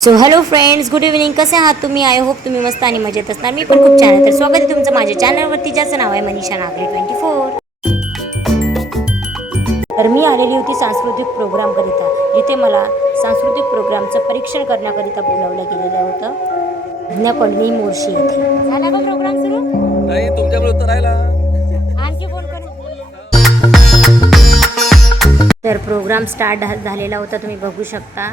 So hello friends good evening कसे आहात तुम्ही? आय होप तुम्ही मस्त आणि मजेत असणार. मी पण खूप छान आहे. तर स्वागत आहे तुमचं माझ्या चॅनलवरती ज्याचं नाव आहे मनीषा नागरे ट्वेंटी फोर तर मी आलेली होती सांस्कृतिक प्रोग्रामकरिता जिथे मला सांस्कृतिक प्रोग्रामचं परीक्षण करण्याकरिता बोलावलं गेलेलं होतं. ज्ञा कॉलनी मोर्शी येथे. झाला का प्रोग्राम सुरू? नाही तुमच्यामुळे तर राहिला. आणखी कोण कोण तर प्रोग्राम स्टार्ट झालेला होता तुम्ही बघू शकता.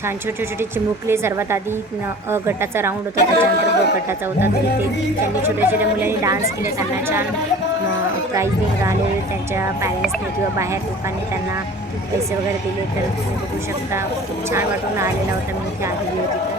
छान छोटे छोटे चिमुकले सर्वात आधी अ गटाचा राऊंड होता त्याच्यानंतर ब गटाचा होता तर त्यांनी छोट्या छोट्या मुलांनी डान्स केले त्यांना छान प्राईज मिळाले राहिले त्यांच्या पॅरेंट्सने किंवा बाहेर लोकांनी त्यांना पैसे वगैरे दिले तर तुम्ही बघू शकता खूप छान वाटून आलेला होता मी इथे आलेली होती.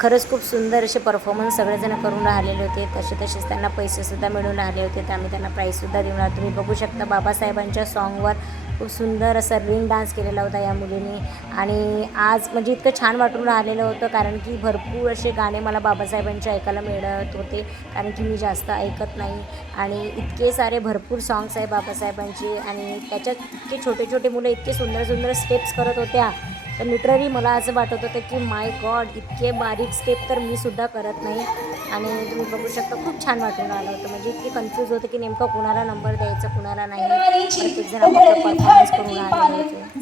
खरंच खूप सुंदर असे परफॉर्मन्स सगळेजण करून राहिलेले होते. तसे तसेच त्यांना पैसेसुद्धा मिळून राहिले होते. तर आम्ही त्यांना प्राईजसुद्धा देऊन राहतो तुम्ही बघू शकता बाबासाहेबांच्या सॉन्गवर खूप सुंदर असं रिंग डान्स केलेला होता या मुलीने. आणि आज म्हणजे इतकं छान वाटून राहिलेलं होतं कारण की भरपूर असे गाणे मला बाबासाहेबांचे ऐकायला मिळत होते. कारण की मी जास्त ऐकत नाही. आणि इतके सारे भरपूर सॉंग्स आहे बाबासाहेबांचे. आणि त्याच्यात इतके छोटे छोटे मुलं इतके सुंदर सुंदर स्टेप्स करत होत्या. तर लिटरली मला असं वाटत होतं की माय गॉड इतके बारीक स्टेप तर मी सुद्धा करत नाही. आणि तुम्ही बघू शकता खूप छान वाटून आलं होतं. म्हणजे इतके कन्फ्यूज होतं की नेमकं कुणाला नंबर द्यायचा कुणाला नाही. प्रत्येकजण आपलं परफॉर्मन्स करून आलेले होते.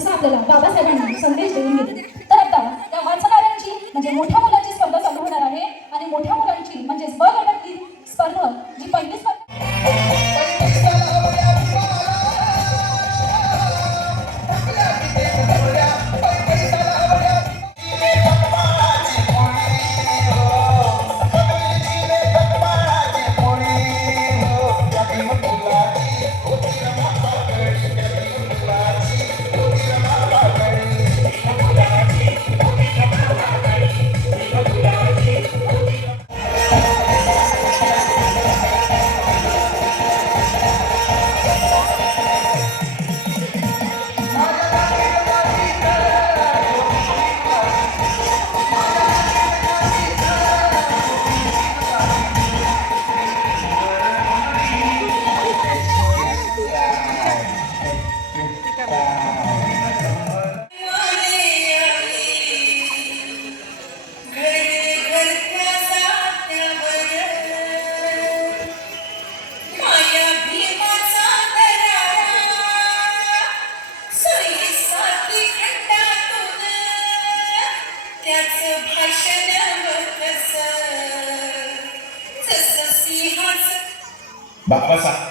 असं आपल्याला बाबासाहेबांनी संदेश देऊन गेले तर आता या वाचणाऱ्यांची म्हणजे मोठ्या मुलांची Basta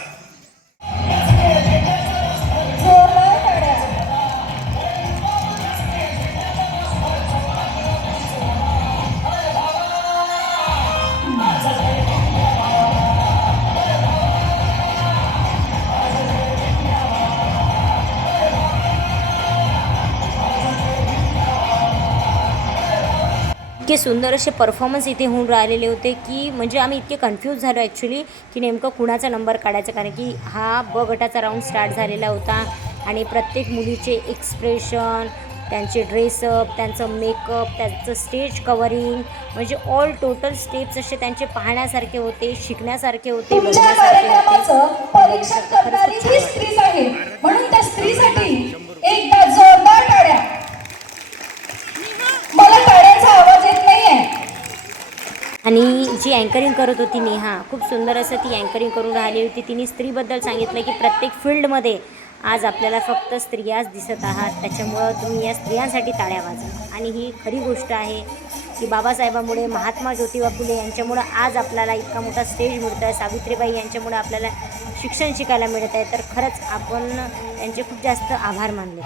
इतके सुंदर असे परफॉर्मन्स इथे होऊन राहिलेले होते की म्हणजे आम्ही इतके कन्फ्यूज झालो ॲक्च्युली की नेमकं कुणाचा नंबर काढायचा? कारण की हा ब गटाचा राऊंड स्टार्ट झालेला होता आणि प्रत्येक मुलीचे एक्सप्रेशन त्यांचे ड्रेसअप त्यांचं मेकअप त्यांचं स्टेज कवरिंग म्हणजे ऑल टोटल स्टेप्स असे त्यांचे पाहण्यासारखे होते शिकण्यासारखे होते बघण्यासारखे होते. आणि जी अँकरिंग करत होती नेहा खूप सुंदर असं ती अँकरिंग करून राहिली होती. तिने स्त्रीबद्दल सांगितलं की प्रत्येक फील्डमध्ये आज आपल्याला फक्त स्त्रियाच दिसत आहात. त्याच्यामुळं तुम्ही या स्त्रियांसाठी टाळ्या वाजवा आणि ही खरी गोष्ट आहे की बाबासाहेबामुळे महात्मा ज्योतिबा फुले यांच्यामुळं आज आपल्याला इतका मोठा स्टेज मिळतो आहे सावित्रीबाई यांच्यामुळे आपल्याला शिक्षण शिकायला मिळत आहे तर खरंच आपण त्यांचे खूप जास्त आभार मानले.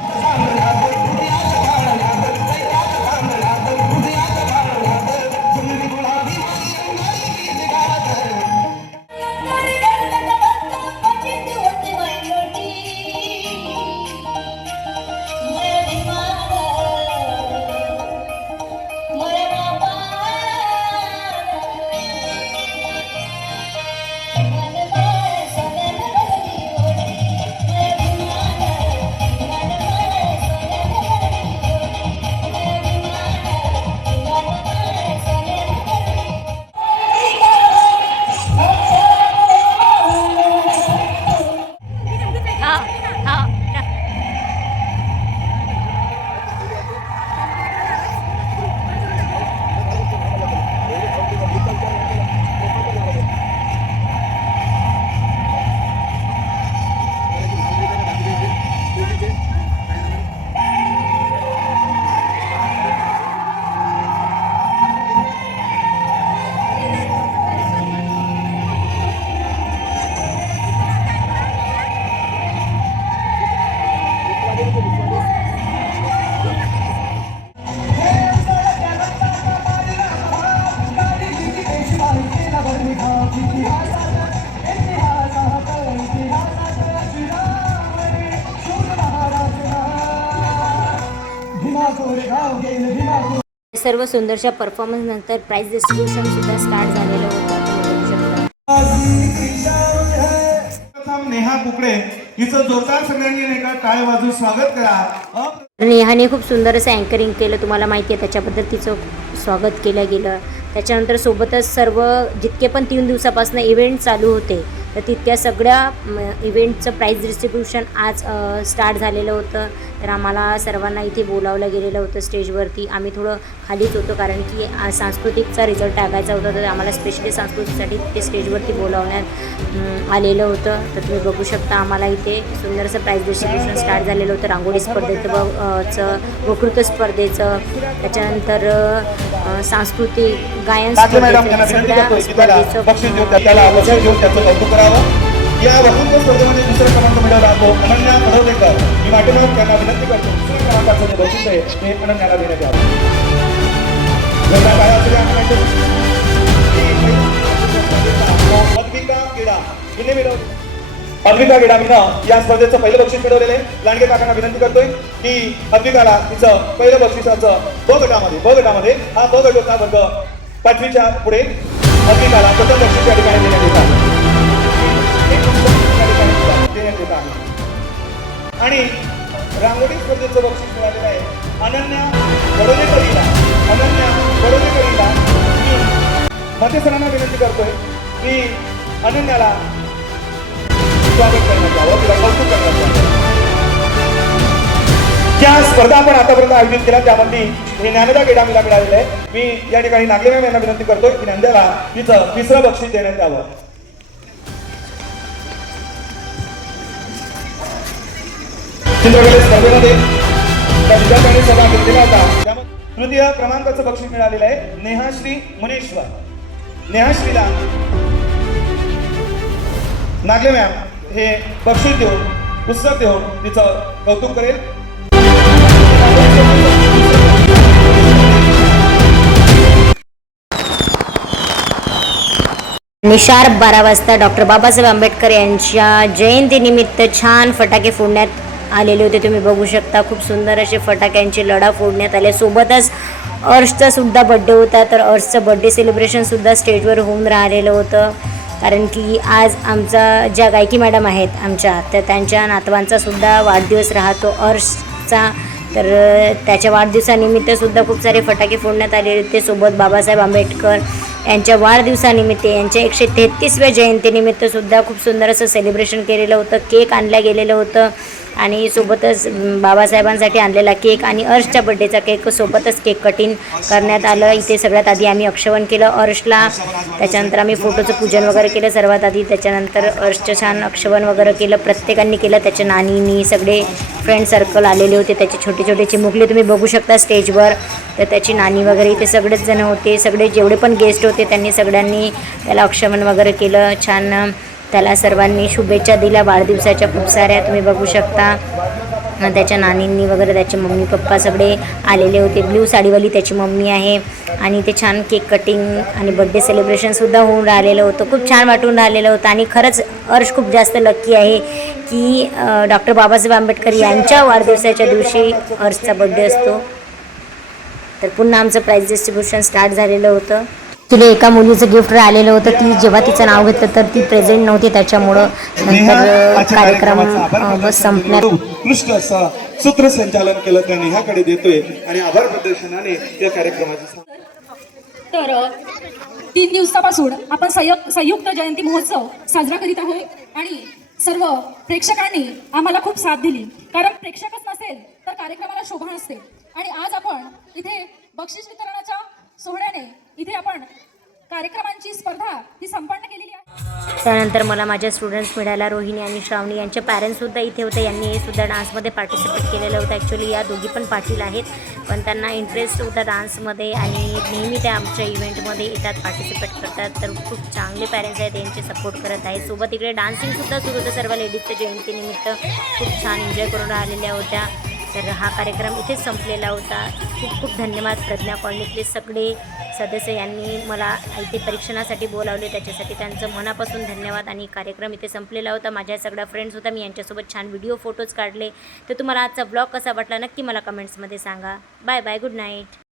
सर्व सुंदरशा परफॉर्मन्स नंतर प्राईज डिस्ट्रीब्युशन सुद्धा स्टार्ट झालेलं होतं तुम्ही बघू शकता. प्रथम नेहा कुकडे हिचं जोरदार सगळ्यांनी नाही का टाळे वाजून स्वागत करा. अ- नेहाने खूप सुंदर असं अँकरिंग केलं तुम्हाला माहिती आहे त्याच्याबद्दल तिचं स्वागत केलं गेलं. त्याच्यानंतर सोबतच सर्व जितके पण तीन दिवसापासून इव्हेंट चालू होते तर तितक्या सगळ्या इव्हेंटचं प्राईज डिस्ट्रीब्युशन आज स्टार्ट झालेलं होतं. तर आम्हाला सर्वांना इथे बोलावलं गेलेलं होतं स्टेजवरती आम्ही थोडं खालीच होतो कारण की आज सांस्कृतिकचा रिझल्ट टाकायचा होता. तर आम्हाला स्पेशली सांस्कृतिकसाठी ते स्टेजवरती बोलावण्यात आलेलं होतं. तर तुम्ही बघू शकता आम्हाला इथे सुंदरसं प्राईज डिस्ट्रीब्युशन स्टार्ट झालेलं होतं. रांगोळी स्पर्धेचं ब चं वक्तृत्व स्पर्धेचं. त्याच्यानंतर सांस्कृतिक गायन विनंती या वसंत स्पर्धेमध्ये दुसरा क्रमांक मिळवला तो अनन्या मी त्यांना करतो दुसऱ्या क्रमांकाचं जे बक्षीस आहे ते अनन्याला देण्यात यावं हिने मिळवली अद्विका गिडामीनं या स्पर्धेचं पहिलं बक्षीस मिळवलेलं आहे. लांडगे काकांना विनंती करतोय की अद्विकाला तिचं पहिलं बक्षिसाचं ब गटामध्ये ब गटामध्ये हा ब गट वर्ग पाचवीच्या पुढे अद्विकाला प्रथम बक्षीस या ठिकाणी देण्यात येत आहे. देण्यात येत आहे. आणि रांगोळी स्पर्धेचं बक्षीस मिळालेलं आहे. अनन्या बडोलेकरीला अनन्या बडोलेकरीला मी मध्यसरांना विनंती करतोय की अनन्याला स्वागत करण्यात यावं तिला कौतुक करण्यात यावं ज्या स्पर्धा आपण आतापर्यंत आयोजित केल्या. त्यामध्ये हे ज्ञानदा गेडा मला मिळालेलं आहे. मी या ठिकाणी नागले मॅम यांना विनंती करतोय की नंद्याला तिचं तिसरं बक्षीस देण्यात यावं. चित्रकले स्पर्धेमध्ये त्या विद्यार्थ्यांनी घेतलेला होता. त्यामध्ये तृतीय क्रमांकाचं बक्षीस मिळालेलं आहे. नेहाश्री मुनेश्वर. नेहाश्रीला नागले मॅम हे बक्षीस देऊन पुस्तक देऊन तिचं कौतुक करेल. निशार बारा वाजता डॉक्टर बाबासाहेब आंबेडकर यांच्या जयंतीनिमित्त छान फटाके फोडण्यात आलेले होते. तुम्ही बघू शकता खूप सुंदर असे फटाक्यांचे लढा फोडण्यात आले. सोबतच अर्शचा सुद्धा बड्डे होता. तर अर्शचं बड्डे सेलिब्रेशनसुद्धा स्टेजवर होऊन राहिलेलं होतं. कारण की आज आमचा ज्या गायकी मॅडम आहेत आमच्या तर त्यांच्या नातवांचासुद्धा वाढदिवस राहतो अर्शचा तर त्याच्या वाढदिवसानिमित्तसुद्धा खूप सारे फटाके फोडण्यात आलेले होते. सोबत बाबासाहेब आंबेडकर यांच्या वाढदिवसानिमित्त यांच्या एकशे तेहतीसव्या जयंतीनिमित्तसुद्धा खूप सुंदर असं सेलिब्रेशन केलेलं होतं. केक आणलं गेलेलं होतं. आणि सोबतच बाबासाहेबांसाठी आणलेला केक आणि अर्शच्या बड्डेचा केक सोबतच केक कटिंग करण्यात आलं. इथे सगळ्यात आधी आम्ही अक्षवण केलं अर्शला. त्याच्यानंतर आम्ही फोटोचं पूजन वगैरे केलं सर्वात आधी. त्याच्यानंतर अर्शचं छान अक्षवण वगैरे केलं प्रत्येकांनी केलं. त्याच्या नानीनी सगळे फ्रेंड सर्कल आलेले होते. त्याचे छोटे छोटे चिमुकले तुम्ही बघू शकता स्टेजवर. तर त्याची नानी वगैरे इथे सगळेच जण होते. सगळे जेवढे पण गेस्ट होते त्यांनी सगळ्यांनी त्याला अक्षमण वगैरे केलं. छान त्याला सर्वांनी शुभेच्छा दिल्या. वाढदिवसाच्या खूप साऱ्या तुम्ही बघू शकता. त्याच्या नानींनी वगैरे त्याचे मम्मी पप्पा सगळे आलेले होते. ब्ल्यू साडीवाली त्याची मम्मी आहे. आणि ते छान केक कटिंग आणि बड्डे सेलिब्रेशनसुद्धा होऊन राहिलेलं होतं. खूप छान वाटून राहिलेलं होतं. आणि खरंच अर्श खूप जास्त लक्की आहे की डॉक्टर बाबासाहेब आंबेडकर यांच्या वाढदिवसाच्या दिवशी अर्शचा बड्डे असतो. तर पुन्हा आमचं प्राईज डिस्ट्रीब्युशन स्टार्ट झालेलं होतं. तिला एका मुलीचं गिफ्ट राहिलेलं होतं. ती जेव्हा तिचं नाव घेतलं तर ती प्रेझेंट नव्हती. त्याच्यामुळं नंतर कार्यक्रम संपण्यात उत्कृष्ट असा सूत्रसंचालन केलं त्या नेहाकडे देतोय आणि आभार प्रदर्शनाने या कार्यक्रमाची तर तीन दिवसापासून आपण संयुक्त संयुक्त जयंती महोत्सव साजरा करीत आहोत आणि सर्व प्रेक्षकांनी आम्हाला खूप साथ दिली. कारण प्रेक्षकच नसेल तर कार्यक्रमाला शोभा नसते. आणि आज आपण इथे बक्षीस वितरणाच्या सोहळ्याने इथे आपण कार्यक्रमांची स्पर्धा ही संपन्न केलेली आहे. त्यानंतर मला माझ्या स्टुडंट्स मिळाल्या रोहिणी आणि श्रावणी यांचे पॅरेंट्ससुद्धा इथे होते. यांनी हे सुद्धा डान्समध्ये पार्टिसिपेट केलेलं होतं. ॲक्च्युली या दोघी पण पाटील आहेत. पण त्यांना इंटरेस्ट होता डान्समध्ये आणि नेहमी त्या आमच्या इव्हेंटमध्ये येतात पार्टिसिपेट करतात. तर खूप चांगले पॅरेंट्स आहेत. यांचे सपोर्ट करत आहेत. सोबत इकडे डान्सिंगसुद्धा सुरू होतं. सर्व लेडीजच्या जयंतीनिमित्त खूप छान एन्जॉय करून राहिलेल्या होत्या. तर हा कार्यक्रम इथेच संपलेला होता. खूप खूप धन्यवाद प्रज्ञा कॉलनीतले सगळे सदस्य यांनी मला इथे परीक्षणासाठी बोलावले. त्याच्यासाठी त्यांचं मनापासून धन्यवाद. आणि कार्यक्रम इथे संपलेला होता. माझ्या सगळ्या फ्रेंड्स होता मी यांच्यासोबत छान व्हिडिओ फोटोज काढले. तर तुम्हाला आजचा ब्लॉग कसा वाटला नक्की मला कमेंट्समध्ये सांगा. Bye bye good night